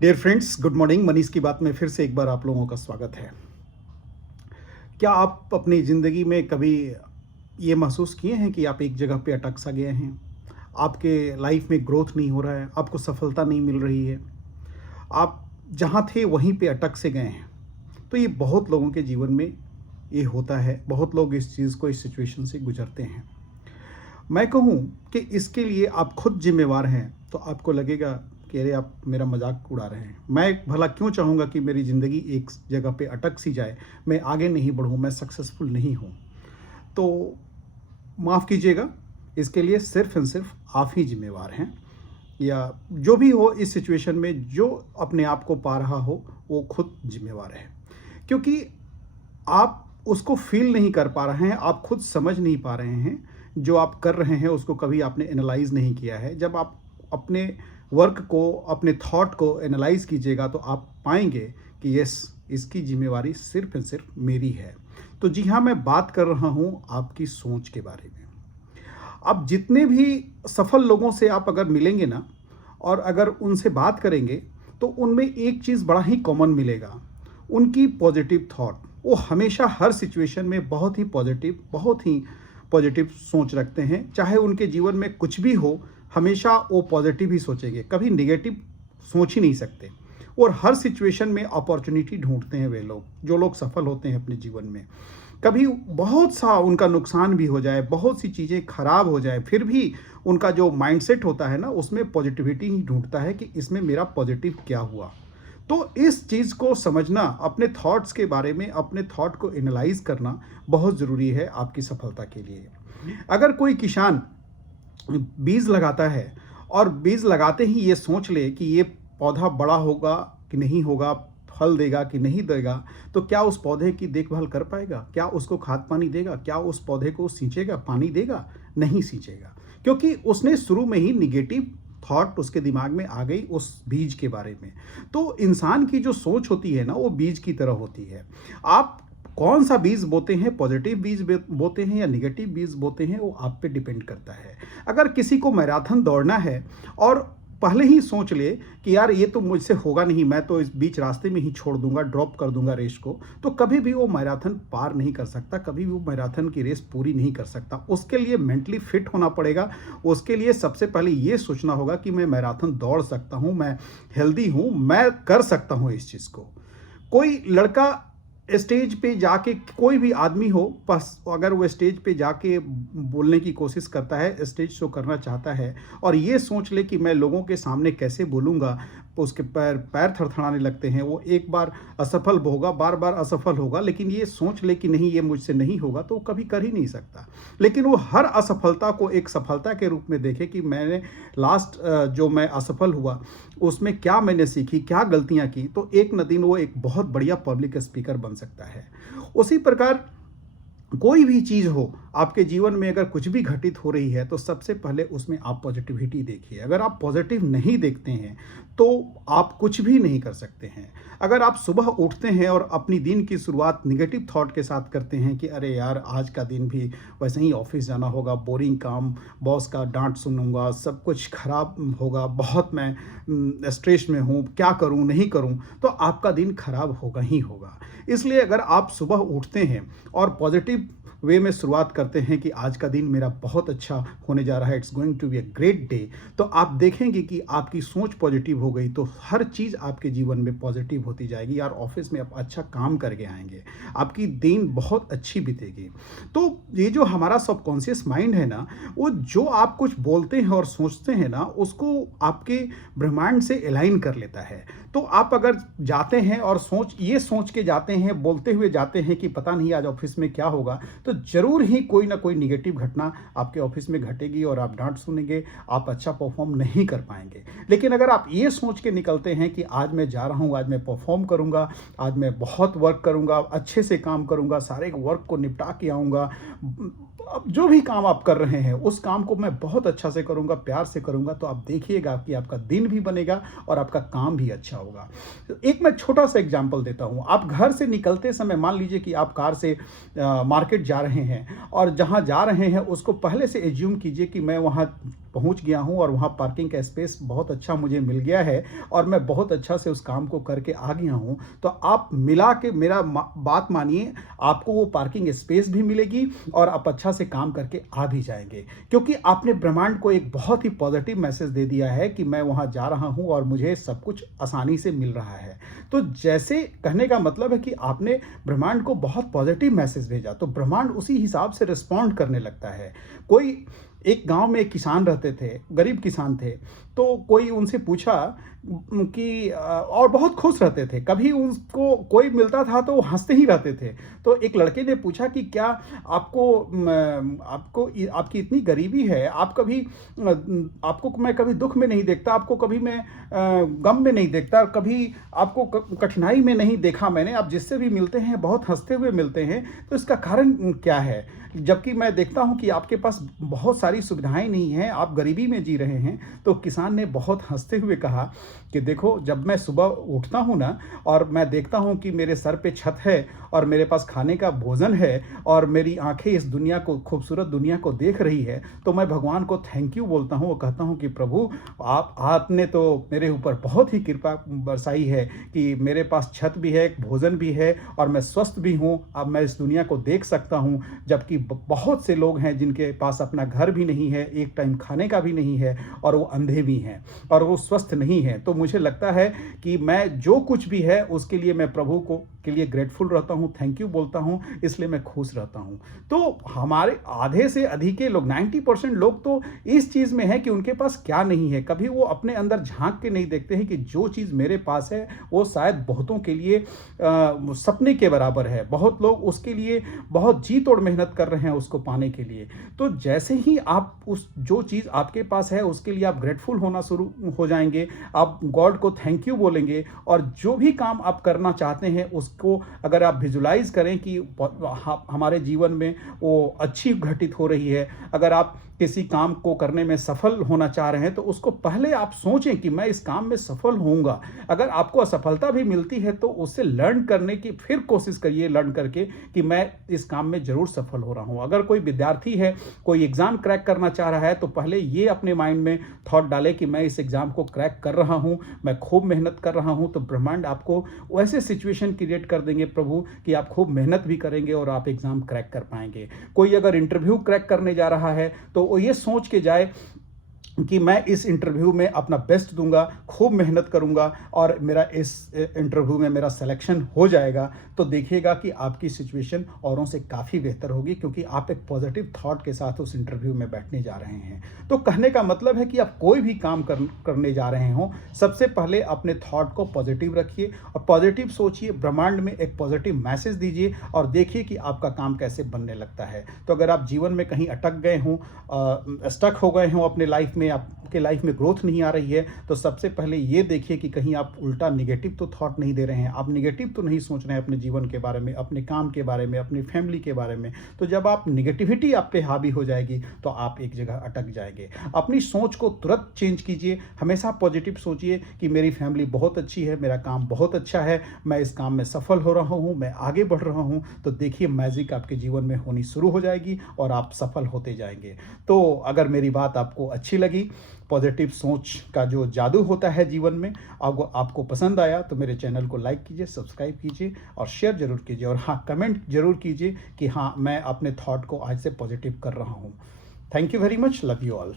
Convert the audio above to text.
Dear friends, good morning. Manish की बात में फिर से एक बार आप लोगों का स्वागत है। क्या आप अपनी ज़िंदगी में कभी ये महसूस किए हैं कि आप एक जगह पे अटक सा गए हैं? आपके लाइफ में ग्रोथ नहीं हो रहा है, आपको सफलता नहीं मिल रही है, आप जहाँ थे वहीं पे अटक से गए हैं। तो ये बहुत लोगों के जीवन में ये होता है, बहुत लोग इस चीज़ को, इस सिचुएशन से गुजरते हैं। मैं कहूँ कि इसके लिए आप खुद ज़िम्मेवार हैं, तो आपको लगेगा कि अरे आप मेरा मज़ाक उड़ा रहे हैं। मैं भला क्यों चाहूँगा कि मेरी ज़िंदगी एक जगह पे अटक सी जाए, मैं आगे नहीं बढ़ूँ, मैं सक्सेसफुल नहीं हूँ। तो माफ़ कीजिएगा, इसके लिए सिर्फ़ एंड सिर्फ़ आप ही ज़िम्मेवार हैं, या जो भी हो इस सिचुएशन में जो अपने आप को पा रहा हो, वो खुद ज़िम्मेवार है। क्योंकि आप उसको फ़ील नहीं कर पा रहे हैं, आप खुद समझ नहीं पा रहे हैं, जो आप कर रहे हैं उसको कभी आपने एनालाइज़ नहीं किया है। जब आप अपने वर्क को, अपने थॉट को एनालाइज़ कीजिएगा तो आप पाएँगे कि यस, इसकी ज़िम्मेवारी सिर्फ़ एंड सिर्फ़ मेरी है। तो जी हाँ, मैं बात कर रहा हूँ आपकी सोच के बारे में। अब जितने भी सफल लोगों से आप अगर मिलेंगे ना, और अगर उनसे बात करेंगे, तो उनमें एक चीज़ बड़ा ही कॉमन मिलेगा, उनकी पॉजिटिव थॉट। वो हमेशा हर सिचुएशन में बहुत ही पॉजिटिव सोच रखते हैं। चाहे उनके जीवन में कुछ भी हो, हमेशा वो पॉजिटिव ही सोचेंगे, कभी नेगेटिव सोच ही नहीं सकते। और हर सिचुएशन में अपॉर्चुनिटी ढूंढते हैं वे लोग, जो लोग सफल होते हैं अपने जीवन में। कभी बहुत सा उनका नुकसान भी हो जाए, बहुत सी चीज़ें खराब हो जाए, फिर भी उनका जो माइंडसेट होता है ना, उसमें पॉजिटिविटी ही ढूंढता है कि इसमें मेरा पॉजिटिव क्या हुआ। तो इस चीज़ को समझना, अपने थॉट्स के बारे में, अपने थॉट को एनालाइज करना बहुत ज़रूरी है आपकी सफलता के लिए। अगर कोई किसान बीज लगाता है और बीज लगाते ही ये सोच ले कि ये पौधा बड़ा होगा कि नहीं होगा, फल देगा कि नहीं देगा, तो क्या उस पौधे की देखभाल कर पाएगा? क्या उसको खाद पानी देगा? क्या उस पौधे को सींचेगा, पानी देगा? नहीं सींचेगा, क्योंकि उसने शुरू में ही निगेटिव थॉट उसके दिमाग में आ गई उस बीज के बारे में। तो इंसान की जो सोच होती है ना, वो बीज की तरह होती है। आप कौन सा बीज बोते हैं, पॉजिटिव बीज बोते हैं या निगेटिव बीज बोते हैं, वो आप पे डिपेंड करता है। अगर किसी को मैराथन दौड़ना है और पहले ही सोच ले कि यार ये तो मुझसे होगा नहीं, मैं तो इस बीच रास्ते में ही छोड़ दूंगा, ड्रॉप कर दूंगा रेस को, तो कभी भी वो मैराथन पार नहीं कर सकता, कभी भी वो मैराथन की रेस पूरी नहीं कर सकता। उसके लिए मेंटली फिट होना पड़ेगा। उसके लिए सबसे पहले ये सोचना होगा कि मैं मैराथन दौड़ सकता हूँ, मैं हेल्दी हूँ, मैं कर सकता हूँ इस चीज़ को। कोई लड़का स्टेज पे जाके, कोई भी आदमी हो, बस अगर वो स्टेज पे जाके बोलने की कोशिश करता है, स्टेज शो करना चाहता है, और ये सोच ले कि मैं लोगों के सामने कैसे बोलूँगा, तो उसके पैर पैर थरथराने लगते हैं। वो एक बार असफल होगा, बार बार असफल होगा, लेकिन ये सोच ले कि नहीं, ये मुझसे नहीं होगा, तो वो कभी कर ही नहीं सकता। लेकिन वो हर असफलता को एक सफलता के रूप में देखे कि मैंने लास्ट जो मैं असफल हुआ, उसमें क्या मैंने सीखी, क्या गलतियां की, तो एक न दिन वो एक बहुत बढ़िया पब्लिक स्पीकर बन सकता है। उसी प्रकार कोई भी चीज़ हो आपके जीवन में, अगर कुछ भी घटित हो रही है, तो सबसे पहले उसमें आप पॉजिटिविटी देखिए। अगर आप पॉजिटिव नहीं देखते हैं तो आप कुछ भी नहीं कर सकते हैं। अगर आप सुबह उठते हैं और अपनी दिन की शुरुआत नेगेटिव थॉट के साथ करते हैं कि अरे यार, आज का दिन भी वैसे ही ऑफिस जाना होगा, बोरिंग काम, बॉस का डांट सुनूंगा, सब कुछ खराब होगा, बहुत मैं स्ट्रेस में हूँ, क्या करूँ नहीं करूँ, तो आपका दिन खराब होगा ही होगा। इसलिए अगर आप सुबह उठते हैं और पॉजिटिव वे में शुरुआत करते हैं कि आज का दिन मेरा बहुत अच्छा होने जा रहा है, it's going to be a great day, तो आप देखेंगे कि आपकी सोच पॉजिटिव हो गई, तो हर चीज़ आपके जीवन में पॉजिटिव होती जाएगी। यार, ऑफिस में आप अच्छा काम करके आएंगे, आपकी दिन बहुत अच्छी बीतेगी। तो ये जो हमारा सबकॉन्शियस माइंड है ना, वो जो आप कुछ बोलते हैं और सोचते हैं ना, उसको आपके ब्रह्मांड से अलाइन कर लेता है। तो आप अगर जाते हैं और ये सोच के जाते हैं, बोलते हुए जाते हैं कि पता नहीं आज ऑफिस में क्या होगा, तो जरूर ही कोई ना कोई निगेटिव घटना आपके ऑफिस में घटेगी और आप डांट सुनेंगे, आप अच्छा परफॉर्म नहीं कर पाएंगे। लेकिन अगर आप ये सोच के निकलते हैं कि आज मैं जा रहा हूँ, आज मैं परफॉर्म करूँगा, आज मैं बहुत वर्क करूँगा, अच्छे से काम करूँगा, सारे वर्क को निपटा के आऊँगा, अब जो भी काम आप कर रहे हैं उस काम को मैं बहुत अच्छा से करूँगा, प्यार से करूँगा, तो आप देखिएगा कि आपका दिन भी बनेगा और आपका काम भी अच्छा होगा। एक मैं छोटा सा एग्जांपल देता हूँ। आप घर से निकलते समय, मान लीजिए कि आप कार से मार्केट जा रहे हैं, और जहाँ जा रहे हैं उसको पहले से एज्यूम कीजिए कि मैं वहाँ पहुंच गया हूं और वहां पार्किंग का स्पेस बहुत अच्छा मुझे मिल गया है और मैं बहुत अच्छा से उस काम को करके आ गया हूं, तो आप मिला के मेरा बात मानिए, आपको वो पार्किंग स्पेस भी मिलेगी और आप अच्छा से काम करके आ भी जाएंगे, क्योंकि आपने ब्रह्मांड को एक बहुत ही पॉजिटिव मैसेज दे दिया है कि मैं वहां जा रहा हूं और मुझे सब कुछ आसानी से मिल रहा है। तो जैसे कहने का मतलब है कि आपने ब्रह्मांड को बहुत पॉजिटिव मैसेज भेजा, तो ब्रह्मांड उसी हिसाब से रिस्पॉन्ड करने लगता है। कोई एक गांव में एक किसान रहते थे, गरीब किसान थे, तो कोई उनसे पूछा कि और बहुत खुश रहते थे, कभी उनको कोई मिलता था तो वो हंसते ही रहते थे। तो एक लड़के ने पूछा कि क्या आपको आपकी इतनी गरीबी है, आप कभी आपको मैं कभी दुख में नहीं देखता, आपको कभी मैं गम में नहीं देखता, कभी आपको कठिनाई में नहीं देखा मैंने, आप जिससे भी मिलते हैं बहुत हंसते हुए मिलते हैं, तो इसका कारण क्या है? जबकि मैं देखता हूं कि आपके पास बहुत सारी सुविधाएं नहीं हैं, आप गरीबी में जी रहे हैं। तो किसान ने बहुत हंसते हुए कहा कि देखो, जब मैं सुबह उठता हूं ना और मैं देखता हूं कि मेरे सर पे छत है और मेरे पास खाने का भोजन है और मेरी आंखें इस दुनिया को, खूबसूरत दुनिया को देख रही है, तो मैं भगवान को थैंक यू बोलता हूं और कहता हूं कि प्रभु, आपने तो मेरे ऊपर बहुत ही कृपा बरसाई है कि मेरे पास छत भी है, भोजन भी है और मैं स्वस्थ भी हूं। अब मैं इस दुनिया को देख सकता हूं, जबकि बहुत से लोग हैं जिनके पास अपना घर भी नहीं है, एक टाइम खाने का भी नहीं है और वो अंधे भी हैं और वो स्वस्थ नहीं है। तो मुझे लगता है कि मैं जो कुछ भी है उसके लिए मैं प्रभु को के लिए ग्रेटफुल रहता हूं, थैंक यू बोलता हूं, इसलिए मैं खुश रहता हूं। तो हमारे आधे से अधिक के लोग, 90% लोग तो इस चीज में है कि उनके पास क्या नहीं है, कभी वो अपने अंदर झांक के नहीं देखते हैं कि जो चीज मेरे पास है वो शायद बहुतों के लिए सपने के बराबर है। बहुत लोग उसके लिए बहुत जी तोड़ मेहनत कर रहे हैं उसको पाने के लिए। तो जैसे ही आप उस जो चीज आपके पास है उसके लिए आप ग्रेटफुल होना शुरू हो जाएंगे, आप गॉड को थैंक यू बोलेंगे और जो भी काम आप करना चाहते हैं उसको अगर आप विजुलाइज करें कि हमारे जीवन में वो अच्छी घटित हो रही है, अगर आप किसी काम को करने में सफल होना चाह रहे हैं तो उसको पहले आप सोचें कि मैं इस काम में सफल होऊंगा। अगर आपको असफलता भी मिलती है तो उससे लर्न करने की फिर कोशिश करिए, लर्न करके कि मैं इस काम में जरूर सफल हो रहा हूं। अगर कोई विद्यार्थी है, कोई एग्जाम क्रैक करना चाह रहा है, तो पहले ये अपने माइंड में थॉट डाले कि मैं इस एग्जाम को क्रैक कर रहा हूं, मैं खूब मेहनत कर रहा हूं। तो ब्रह्मांड आपको वैसे सिचुएशन क्रिएट कर देंगे प्रभु कि आप खूब मेहनत भी करेंगे और आप एग्जाम क्रैक कर पाएंगे। कोई अगर इंटरव्यू क्रैक करने जा रहा है तो वो ये सोच के जाए कि मैं इस इंटरव्यू में अपना बेस्ट दूंगा, खूब मेहनत करूंगा और मेरा इस इंटरव्यू में मेरा सिलेक्शन हो जाएगा। तो देखिएगा कि आपकी सिचुएशन औरों से काफ़ी बेहतर होगी, क्योंकि आप एक पॉजिटिव थॉट के साथ उस इंटरव्यू में बैठने जा रहे हैं। तो कहने का मतलब है कि आप कोई भी काम करने जा रहे हो, सबसे पहले अपने थॉट को पॉजिटिव रखिए और पॉजिटिव सोचिए, ब्रह्मांड में एक पॉजिटिव मैसेज दीजिए और देखिए कि आपका काम कैसे बनने लगता है। तो अगर आप जीवन में कहीं अटक गए हों, स्टक हो गए हों अपने लाइफ में, आपके लाइफ में ग्रोथ नहीं आ रही है, तो सबसे पहले ये देखिए कि कहीं आप उल्टा निगेटिव तो थॉट नहीं दे रहे हैं, आप निगेटिव तो नहीं सोच रहे हैं अपने जीवन के बारे में, अपने काम के बारे में, अपनी फैमिली के बारे में। तो जब आप निगेटिविटी आप पे हावी हो जाएगी तो आप एक जगह अटक जाएंगे। अपनी सोच को तुरंत चेंज कीजिए, हमेशा पॉजिटिव सोचिए कि मेरी फैमिली बहुत अच्छी है, मेरा काम बहुत अच्छा है, मैं इस काम में सफल हो रहा हूँ, मैं आगे बढ़ रहा हूँ। तो देखिए मैजिक आपके जीवन में होनी शुरू हो जाएगी और आप सफल होते जाएंगे। तो अगर मेरी बात आपको अच्छी लगी, पॉजिटिव सोच का जो जादू होता है जीवन में, आपको पसंद आया तो मेरे चैनल को लाइक कीजिए, सब्सक्राइब कीजिए और शेयर जरूर कीजिए और हाँ, कमेंट जरूर कीजिए कि हाँ, मैं अपने थॉट को आज से पॉजिटिव कर रहा हूँ। Thank you very much, love you all.